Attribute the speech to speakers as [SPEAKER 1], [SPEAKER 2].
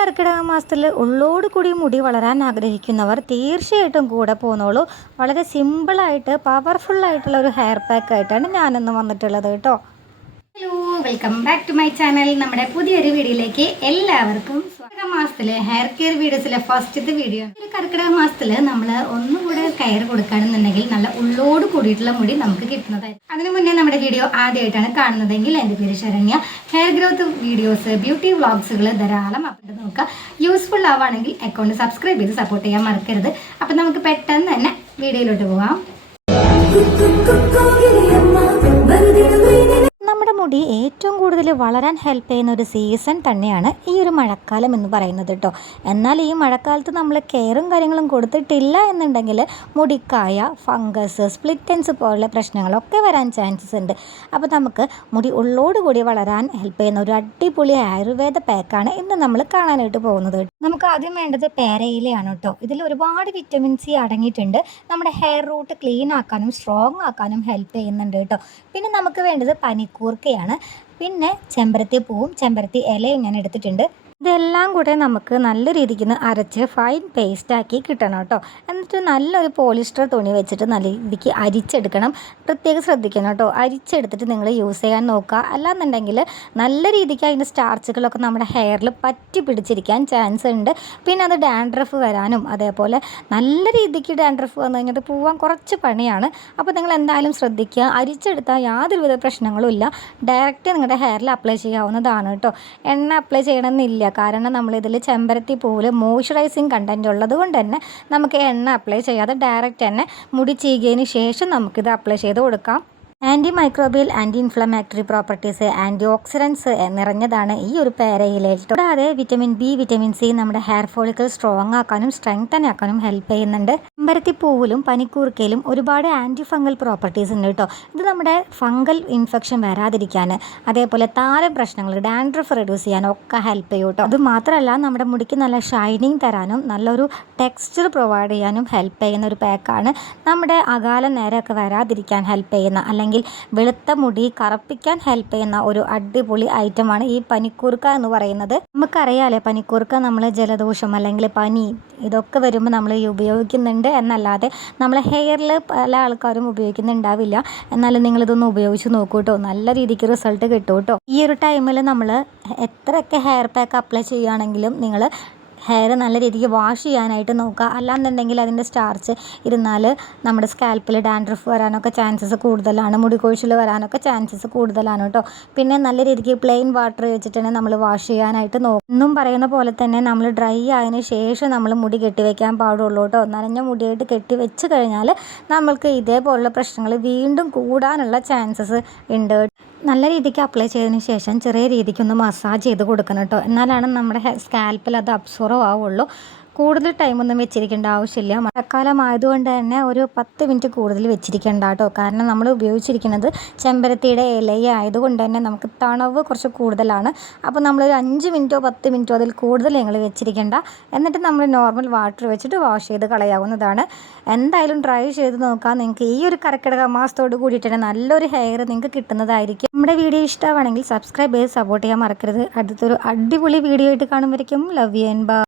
[SPEAKER 1] കർക്കിടക മാസത്തിൽ ഉള്ളോട് കൂടി മുടി വളരാൻ ആഗ്രഹിക്കുന്നവർ തീർച്ചയായിട്ടും കൂടെ പോന്നോളൂ. വളരെ സിമ്പിളായിട്ട് പവർഫുള്ളായിട്ടുള്ള ഒരു ഹെയർ പാക്ക് ആയിട്ടാണ് ഞാനിന്ന് വന്നിട്ടുള്ളത് കേട്ടോ.
[SPEAKER 2] Hello welcome back to my channel നമ്മുടെ പുതിയൊരു വീഡിയോയിലേക്ക് എല്ലാവർക്കും കർക്കിടക മാസത്തിലെ ഹെയർ കെയർ വീഡിയോസിലെ ഫസ്റ്റത്തെ വീഡിയോ ഒരു കർക്കിടക മാസത്തിൽ നമ്മൾ ഒന്നുകൂടെ കെയർ കൊടുക്കുകയാണെന്നുണ്ടെങ്കിൽ നല്ല ഉള്ളോട് കൂടിയിട്ടുള്ള മുടി നമുക്ക് കിട്ടുന്നതായിരിക്കും അതിനു മുന്നേ നമ്മുടെ വീഡിയോ ആദ്യമായിട്ടാണ് കാണുന്നതെങ്കിൽ എന്റെ പേര് Saranya. Hair growth videos beauty വ്ളോഗ്സുകൾ ധാരാളം അപ്ലോഡ് നോക്കുക യൂസ്ഫുൾ ആവുകയാണെങ്കിൽ അക്കൗണ്ട് സബ്സ്ക്രൈബ് ചെയ്ത് സപ്പോർട്ട് ചെയ്യാൻ മറക്കരുത്. അപ്പം നമുക്ക് പെട്ടെന്ന് തന്നെ വീഡിയോയിലോട്ട് പോവാം.
[SPEAKER 1] കൂടുതൽ വളരാൻ ഹെൽപ്പ് ചെയ്യുന്ന ഒരു സീസൺ തന്നെയാണ് ഈ ഒരു മഴക്കാലം എന്ന് പറയുന്നത് കേട്ടോ എന്നാൽ ഈ മഴക്കാലത്ത് നമ്മൾ കെയറും കാര്യങ്ങളും കൊടുത്തിട്ടില്ല എന്നുണ്ടെങ്കിൽ മുടിക്കായ ഫംഗസ് സ്പ്ലിറ്റൻസ് പോലുള്ള പ്രശ്നങ്ങളൊക്കെ വരാൻ ചാൻസസ് ഉണ്ട്. അപ്പോൾ നമുക്ക് മുടി ഉള്ളോടുകൂടി വളരാൻ ഹെൽപ്പ് ചെയ്യുന്ന ഒരു അടിപൊളി ആയുർവേദ പാക്കാണ് ഇന്ന് നമ്മൾ കാണാനായിട്ട് പോകുന്നത് നമുക്ക് ആദ്യം വേണ്ടത് പേരയിലയാണ് കേട്ടോ ഇതിൽ ഒരുപാട് വിറ്റമിൻ സി അടങ്ങിയിട്ടുണ്ട്. നമ്മുടെ ഹെയർ റൂട്ട് ക്ലീൻ ആക്കാനും സ്ട്രോങ് ആക്കാനും ഹെൽപ്പ് ചെയ്യുന്നുണ്ട് കേട്ടോ പിന്നെ നമുക്ക് വേണ്ടത് പനിക്കൂർക്കയാണ്. പിന്നെ ചെമ്പരത്തി പൂവും ചെമ്പരത്തി ഇലയും ഞാൻ എടുത്തിട്ടുണ്ട്. ഇതെല്ലാം കൂടെ നമുക്ക് നല്ല രീതിക്ക് അരച്ച് ഫൈൻ പേസ്റ്റാക്കി കിട്ടണം കേട്ടോ. എന്നിട്ട് നല്ലൊരു പോളിസ്റ്റർ തുണി വെച്ചിട്ട് നല്ല രീതിക്ക് അരിച്ചെടുക്കണം. പ്രത്യേകം ശ്രദ്ധിക്കണം കേട്ടോ. അരിച്ചെടുത്തിട്ട് നിങ്ങൾ യൂസ് ചെയ്യാൻ നോക്കുക. അല്ലാന്നുണ്ടെങ്കിൽ നല്ല രീതിക്ക് അതിന്റെ സ്റ്റാർച്ചുകളൊക്കെ നമ്മുടെ ഹെയറിൽ പറ്റി പിടിച്ചിരിക്കാൻ ചാൻസ് ഉണ്ട്. പിന്നെ അത് ഡാൻഡ്രഫ് വരാനും അതേപോലെ നല്ല രീതിക്ക് ഡാൻഡ്രഫ് വന്നു കഴിഞ്ഞിട്ട് പോവാൻ കുറച്ച് പണിയാണ്. അപ്പോൾ നിങ്ങൾ എന്തായാലും ശ്രദ്ധിക്കുക. അരിച്ചെടുത്താൽ യാതൊരുവിധ പ്രശ്നങ്ങളും ഇല്ല. ഡയറക്റ്റ് നിങ്ങളുടെ ഹെയറിൽ അപ്ലൈ ചെയ്യാവുന്നതാണ് കേട്ടോ. എണ്ണ അപ്ലൈ ചെയ്യണമെന്നില്ല. കാരണം നമ്മളിതിൽ ചെമ്പരത്തി പൂവിൽ മോയ്സ്ചറൈസിങ് കണ്ടന്റ് ഉള്ളത് കൊണ്ട് തന്നെ നമുക്ക് എണ്ണ അപ്ലൈ ചെയ്യാതെ ഡയറക്റ്റ് തന്നെ മുടി ചീകിയതിന് ശേഷം നമുക്കിത് അപ്ലൈ ചെയ്ത് കൊടുക്കാം. Anti microbial anti inflammatory properties anti oxidants നിറഞ്ഞതാണ് ഈ ഒരു പേരയിലെ. കൂടാതെ വിറ്റമിൻ ബി വിറ്റമിൻ സി നമ്മുടെ ഹെയർ ഫോളിക്കൽ സ്ട്രോങ് ആക്കാനും സ്ട്രെങ്തൻ ആക്കാനും ഹെൽപ്പ് ചെയ്യുന്നുണ്ട്. അമ്പരത്തി പൂവിലും പനിക്കൂർക്കയിലും ഒരുപാട് ആന്റി ഫംഗൽ പ്രോപ്പർട്ടീസ് ഉണ്ട് കേട്ടോ ഇത് നമ്മുടെ ഫംഗൽ ഇൻഫെക്ഷൻ വരാതിരിക്കാൻ അതേപോലെ താര പ്രശ്നങ്ങൾ ഡാൻഡ്രഫ് റെഡ്യൂസ് ചെയ്യാനും ഒക്കെ ഹെൽപ്പ് ചെയ്യും കേട്ടോ അത് മാത്രമല്ല നമ്മുടെ മുടിക്ക് നല്ല ഷൈനിങ് തരാനും നല്ലൊരു ടെക്സ്ചർ പ്രൊവൈഡ് ചെയ്യാനും ഹെൽപ്പ് ചെയ്യുന്ന ഒരു പാക്കാണ് നമ്മുടെ അകാല നേരമൊക്കെ വരാതിരിക്കാൻ ഹെൽപ്പ് ചെയ്യുന്ന അല്ലെങ്കിൽ വെളുത്ത മുടി കറുപ്പിക്കാൻ ഹെൽപ്പ് ചെയ്യുന്ന ഒരു അടിപൊളി ഐറ്റമാണ് ഈ പനിക്കൂർക്ക എന്ന് പറയുന്നത്. നമുക്കറിയാലേ പനിക്കൂർക്ക നമ്മൾ ജലദോഷം അല്ലെങ്കിൽ പനി ഇതൊക്കെ വരുമ്പോൾ നമ്മൾ ഉപയോഗിക്കുന്നുണ്ട് എന്നല്ലാതെ നമ്മൾ ഹെയറിൽ പല ആൾക്കാരും ഉപയോഗിക്കുന്നുണ്ടാവില്ല. എന്നാലും നിങ്ങളിതൊന്ന് ഉപയോഗിച്ച് നോക്കൂ കേട്ടോ നല്ല രീതിക്ക് റിസൾട്ട് കിട്ടും കേട്ടോ ഈ ഒരു ടൈമിൽ നമ്മൾ എത്രയൊക്കെ ഹെയർ പാക്ക് അപ്ലൈ ചെയ്യുകയാണെങ്കിലും നിങ്ങൾ ഹെയർ നല്ല രീതിക്ക് വാഷ് ചെയ്യാനായിട്ട് നോക്കുക. അല്ലാന്നുണ്ടെങ്കിൽ അതിന്റെ സ്റ്റാർച്ച് ഇരുന്നാൽ നമ്മുടെ സ്കാൽപ്പിൽ ഡാൻഡ്രഫ് വരാനൊക്കെ ചാൻസസ് കൂടുതലാണ്. മുടി കൊഴിച്ചിൽ വരാനൊക്കെ ചാൻസസ് കൂടുതലാണ് കേട്ടോ. പിന്നെ നല്ല രീതിക്ക് പ്ലെയിൻ വാട്ടർ വെച്ചിട്ടാണ് നമ്മൾ വാഷ് ചെയ്യാനായിട്ട് നോക്കും. എന്നും പറയുന്ന പോലെ തന്നെ നമ്മൾ ഡ്രൈ ആയതിനു ശേഷം നമ്മൾ മുടി കെട്ടിവെക്കാൻ പാടുള്ളൂ കേട്ടോ. നനഞ്ഞ മുടിയായിട്ട് കെട്ടി വെച്ച് കഴിഞ്ഞാൽ നമ്മൾക്ക് ഇതേപോലുള്ള പ്രശ്നങ്ങൾ വീണ്ടും കൂടാനുള്ള ചാൻസസ് ഉണ്ട് നല്ല രീതിക്ക് അപ്ലൈ ചെയ്തതിന് ശേഷം ചെറിയ രീതിക്കൊന്ന് മസാജ് ചെയ്ത് കൊടുക്കണം കേട്ടോ എന്നാലാണ് നമ്മുടെ സ്കാൽപ്പിൽ അത് അബ്സോർവ് ആവുള്ളൂ. കൂടുതൽ ടൈമൊന്നും വെച്ചിരിക്കേണ്ട ആവശ്യമില്ല. മഴക്കാലം ആയതുകൊണ്ട് തന്നെ ഒരു പത്ത് മിനിറ്റ് കൂടുതൽ വെച്ചിരിക്കേണ്ട കേട്ടോ. കാരണം നമ്മൾ ഉപയോഗിച്ചിരിക്കുന്നത് ചെമ്പരത്തിയുടെ ഇലയായതുകൊണ്ട് തന്നെ നമുക്ക് തണവ് കുറച്ച് കൂടുതലാണ്. അപ്പോൾ നമ്മളൊരു അഞ്ച് മിനിറ്റോ പത്ത് മിനിറ്റോ അതിൽ കൂടുതൽ ഞങ്ങൾ വെച്ചിരിക്കേണ്ട. എന്നിട്ട് നമ്മൾ നോർമൽ വാട്ടർ വെച്ചിട്ട് വാഷ് ചെയ്ത് കളയാവുന്നതാണ്. എന്തായാലും ട്രൈ ചെയ്ത് നോക്കാം. നിങ്ങൾക്ക് ഈ ഒരു കർക്കിടക മാസത്തോട് കൂടിയിട്ട് തന്നെ നല്ലൊരു ഹെയർ നിങ്ങൾക്ക് കിട്ടുന്നതായിരിക്കും. നമ്മുടെ വീഡിയോ ഇഷ്ടമാണെങ്കിൽ സബ്സ്ക്രൈബ് ചെയ്ത് സപ്പോർട്ട് ചെയ്യാൻ മറക്കരുത്. അടുത്തൊരു അടിപൊളി വീഡിയോ ആയിട്ട് കാണുമ്പോഴേക്കും. Love you and bye